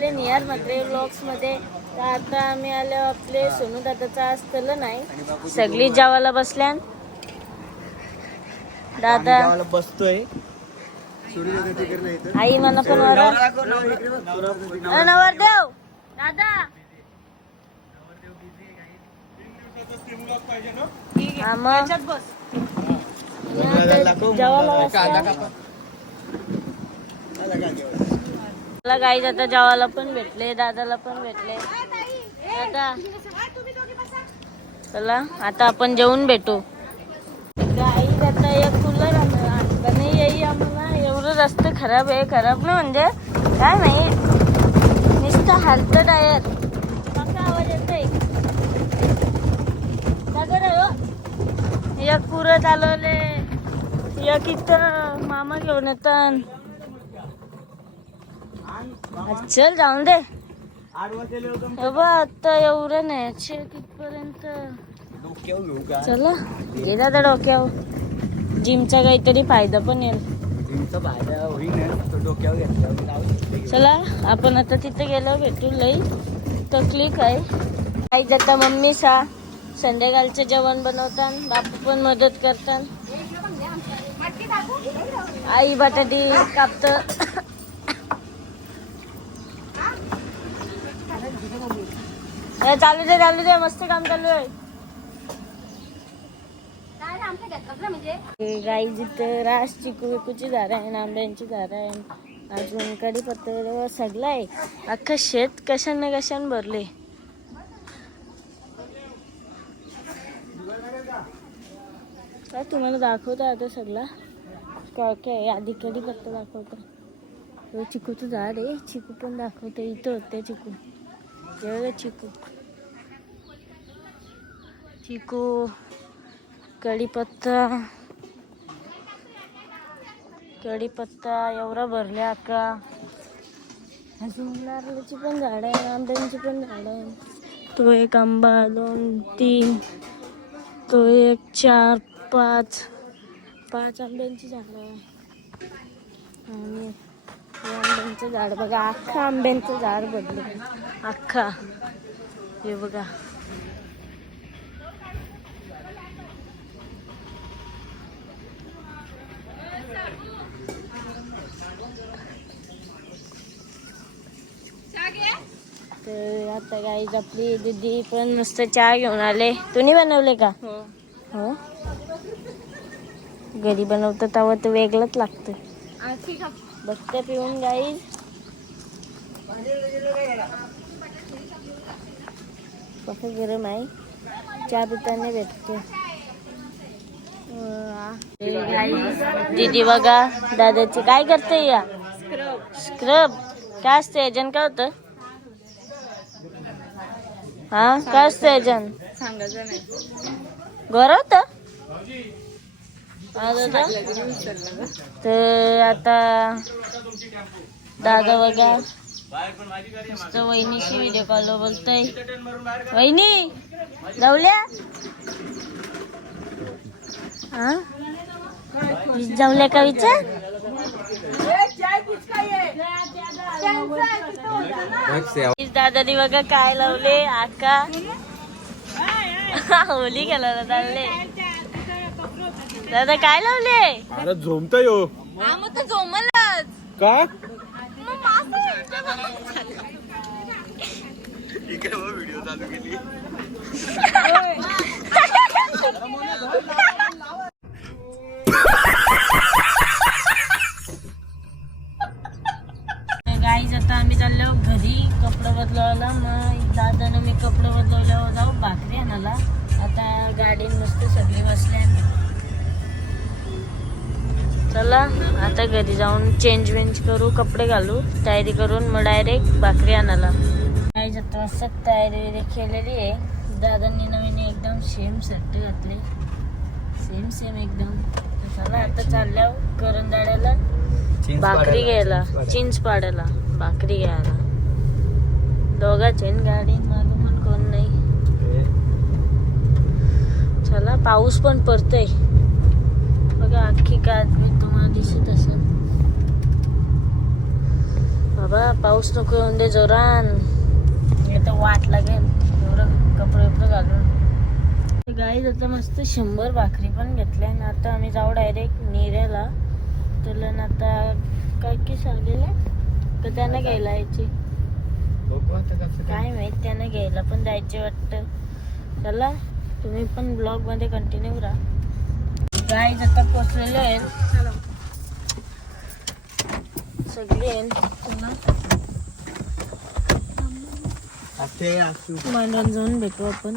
आपले निहार म्हात्रे ब्लॉग्समध्ये तर आता आम्ही आलो आपले सोनू दादाचं आज तलं नाही सगळी जेवायला बसल्यान दादा बसतोय आई मला पण नवरदेव दादा हा मग जेवायला बसल्या. मला गाईज आता जेवायला पण भेटले दादाला पण भेटले. दादा. चला आता आपण जेवून भेटू. गाईज आता एक कूलर आणलं नाही येई आम्हाला एवढं रस्त खराब आहे खराब ना म्हणजे काय नाही. नुसतं हालतं टायर कसा आवाज येतोय? एक पुरं हो. चालवले. एक इथं मामा घेऊन येतात. चल जाऊन दे. आता एवढं नाही. एकशे तिथपर्यंत. चला. गेला तर डोक्यावर. जिमचा काहीतरी फायदा पण येईल. चला आपण आता तिथे गेलो भेटू लई तकलीफ आहे. आई आता मम्मी सा संध्याकाळचं जेवण बनवतात बापू पण मदत करतात. आई बटाटी कापत. चालू दे चालू दे मस्त काम चालू आहे. गाई जिथं रास चिकू विकूची झाडं आहे आंब्यांची झाडं आहे अजून कडीपत्ता सगळं आहे. अख्खं शेत कशान ना कशान भरले काय तुम्हाला दाखवतो आता सगळा? काय काय. आधी कडीपत्ता दाखवतो. हो चिकूचं झाड आहे चिकू पण दाखवतो. इथं होते चिकू. एवढं चिकू. चिकू कढीपत्ता कढीपत्ता एवढा भरल्या अक्का अजून नारळाची पण झाडं आहे आंब्यांची पण झाडं आहे तो एक आंबा दोन तीन तो एक चार पाच पाच आंब्यांची झाडं आहे आणि आंब्यांचं झाड बघा अख्खा आंब्यांचं झाड बघलं अख्खा हे बघा तर आता गाईज आपली दीदी पण मस्त चहा घेऊन आले. तुम्ही बनवले का? हो. घरी बनवतं तेव्हा तर वेगळंच लागतं. बघते पिऊन गाईज कसं गरम आहे. चहा पिताना भेटते. दीदी बघा दादाची. काय करते या? स्क्रब काय असते एजंट काय होतं? हा? काय असतं एजंट सांगायचं नाही बरं होतं तर आता दादा बघा मस्त वहिनीशी व्हिडिओ कॉल बोलतोय. वहिनी जाऊल्या? हा? जाऊल्या का विचार? दादानी बघा काय लावले आका. होली गेला दादाले दादा काय लावले? अरे झोमतोय हो. हा मग तर जोमलच का गाईज कपडे बदलायला मग दादानं मी कपडे बदलवल्यावर जाऊ भाकरी आणायला. आता गाडीत मस्त सगळे बसल्या चला आता घरी जाऊन चेंज वेंज करू कपडे घालू तयारी करून मग डायरेक्ट भाकरी आणायला. गाईज आता असं तयारी वगैरे केलेली आहे. दादांनी नवीन एकदम सेम शर्ट घातले. सेम सेम एकदम. चला आता चालल्यावर करंदाड्याला भाकरी घ्यायला. चिंच पाडायला. भाकरी घ्यायला. दोघा चेन गाडी मागं पण कोण नाही. चला पाऊस पण पडतोय. बघा अख्खी काय तुम्हाला दिसत असेल. बाबा पाऊस नको येऊन दे जोरान. तर वाट लागेल. एवढं कपडे वपडे घालून. गाई आता मस्त शंभर भाकरी पण घेतल्या आणि आता आम्ही जाऊ डायरेक्ट निऱ्याला. तुला ना आता काय की सांगलेलं तर त्यांना घ्यायला यायची? कसं काय माहीत त्यांना घ्यायला पण जायचे वाटतं. चला तुम्ही पण ब्लॉगमध्ये कंटिन्यू राहा. गाय आता पोचलेले आहेत. सगळे. पुन्हा जाऊन भेटू आपण.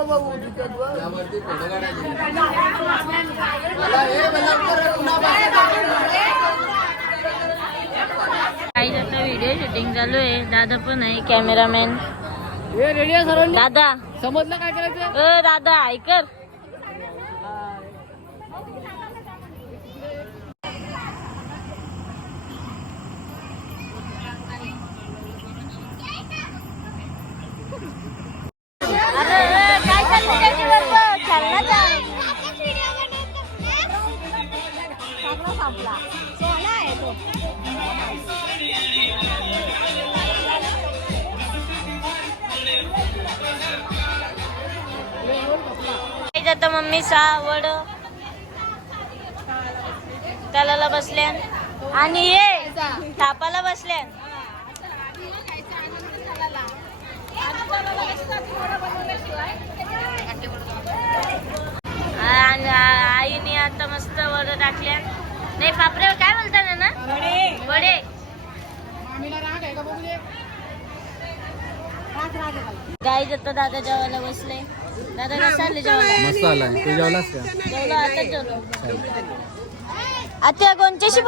नको बघू हे काही आता व्हिडिओ शूटिंग चालू आहे. दादा पण आहे कॅमेरामॅन दादा. समजलं काय करायचं? अ दादा ऐकर काही आता मम्मी सहा वड. त्याला बसल्या आणि ये थापाला बसल्या आणि आईने आता मस्त वड टाकल्या नाही पापरे काय बोलतात ना वडे. गाई जात दादा जेवायला बसले. दादा कसं आले जेवायला. मस्त आलाय. तू जेवलास का? जेवलो आता जेवलो. आता कोणच्याशी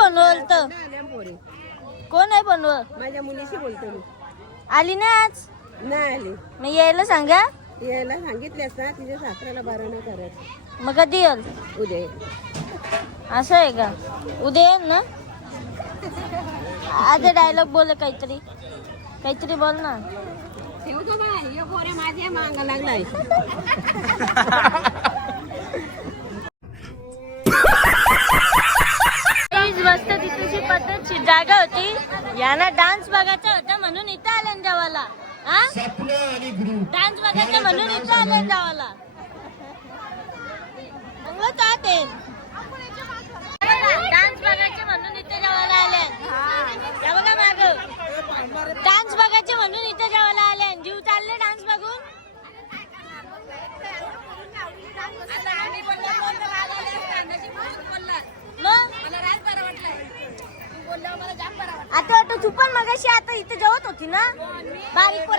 कोण आहे बनव माझ्या मुलीशी बोलतो मी. आली ना आज? नाही आली. मग यायला सांगा. यायला सांगितलेस ना तिच्या सासऱ्याला बरं नाही करत. मग कधी येल उद्या. असं आहे का? उद्या येईल ना? आता डायलॉग बोल काहीतरी. काहीतरी बोल ना. मस्त तिथूची पद्धतशीर जागा होती. यांना डान्स बघायचा होता म्हणून इथं आले हा? डान्स बघायचा म्हणून इथं आले ना Bye.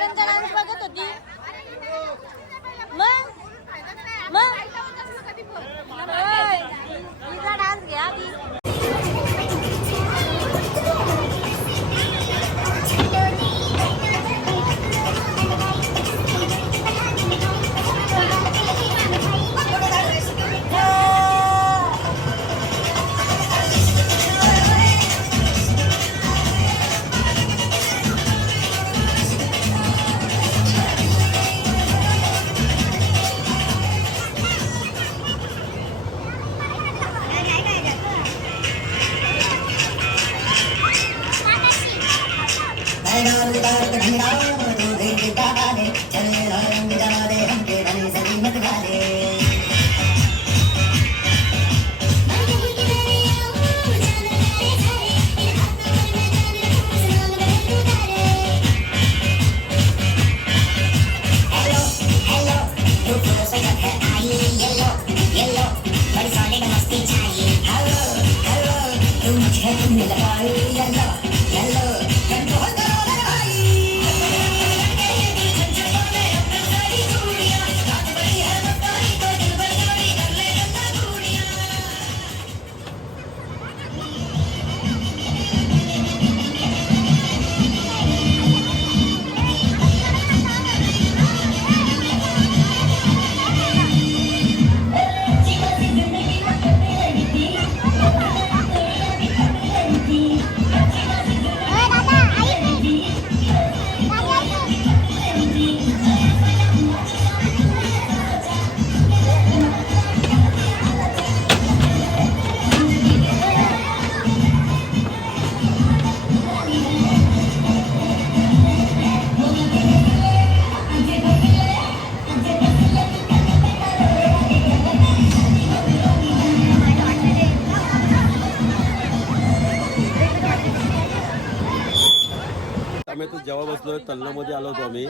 बसलोय तलनामध्ये आलो होतो आम्ही.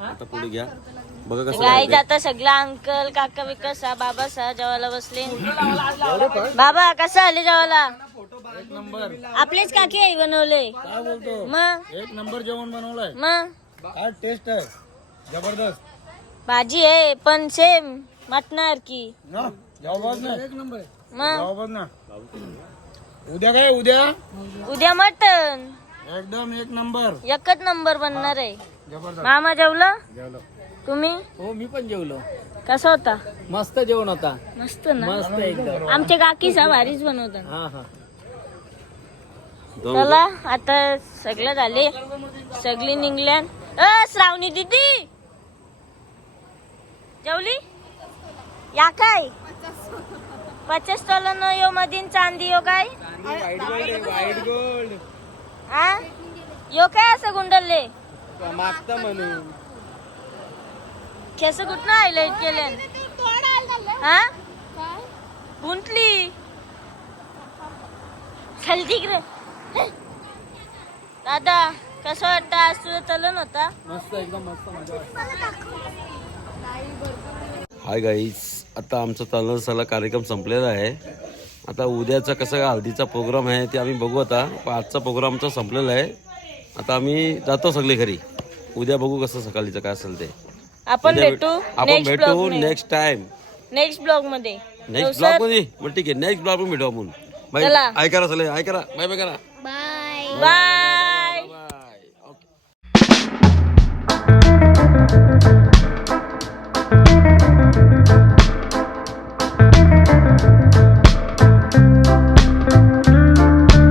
आता पुढे घ्या. बघा कसं गाई. जाता सगळा अंकल काका विकास सा बाबा सा जेवायला बसले. बाबा कसं आले जेवायला आपलेच काकी आई बनवले. काय बोलतो? मग? एक नंबर जेवण बनवलंय. मग? काय टेस्ट आहे. जबरदस्त. भाजी आहे पण सेम मटणार की. ना जेव्हा ना एक नंबर. मग? ना उद्या काय उद्या? उद्या मटन एकदम एक नंबर. एकच नंबर बनणार आहे. जबरदस्त. मामा जेवलं? जेवलो. तुम्ही? हो मी पण जेवलो. कसा होता? मस्त जेवण होता. मस्त ना? मस्त एकदम. आमच्या काकी सा भारीच बनवतात. हा हा. दोन चला आता सगळं झाले. सगळी निघल्या अ श्रावणी दिदी! जेवली? या काय? पचास तोलन यो मधीन चांदी यो काय? आ? यो काय असं गुंडलले? मागता म्हणून. केस कुठनं हायलाइट केले हा गुंतली. चल तिकडे दादा कसं वाटतं आज तुझं चलन होता? मस्त एकदम मस्त मजा हाय गाईज आता आमचा तलनसाला कार्यक्रम संपलेला आहे. आता उद्याचा कसं हळदीचा प्रोग्राम आहे ते आम्ही बघू आता. पण आजचा प्रोग्राम आमचा संपलेला आहे. आता आम्ही जातो सगळे घरी. उद्या बघू कसं सकाळीचं काय असेल ते. आपण उद्या भेटू आपण नेक्स्ट भेटू नेक्स्ट टाइम नेक्स्ट ब्लॉगमध्ये. नेक्स्ट ब्लॉगमध्ये? बरं ठीक आहे. नेक्स्ट ब्लॉगमध्ये भेटू आपण. बाय. चला. ऐका चला. ऐका बाय बाय करा. बाय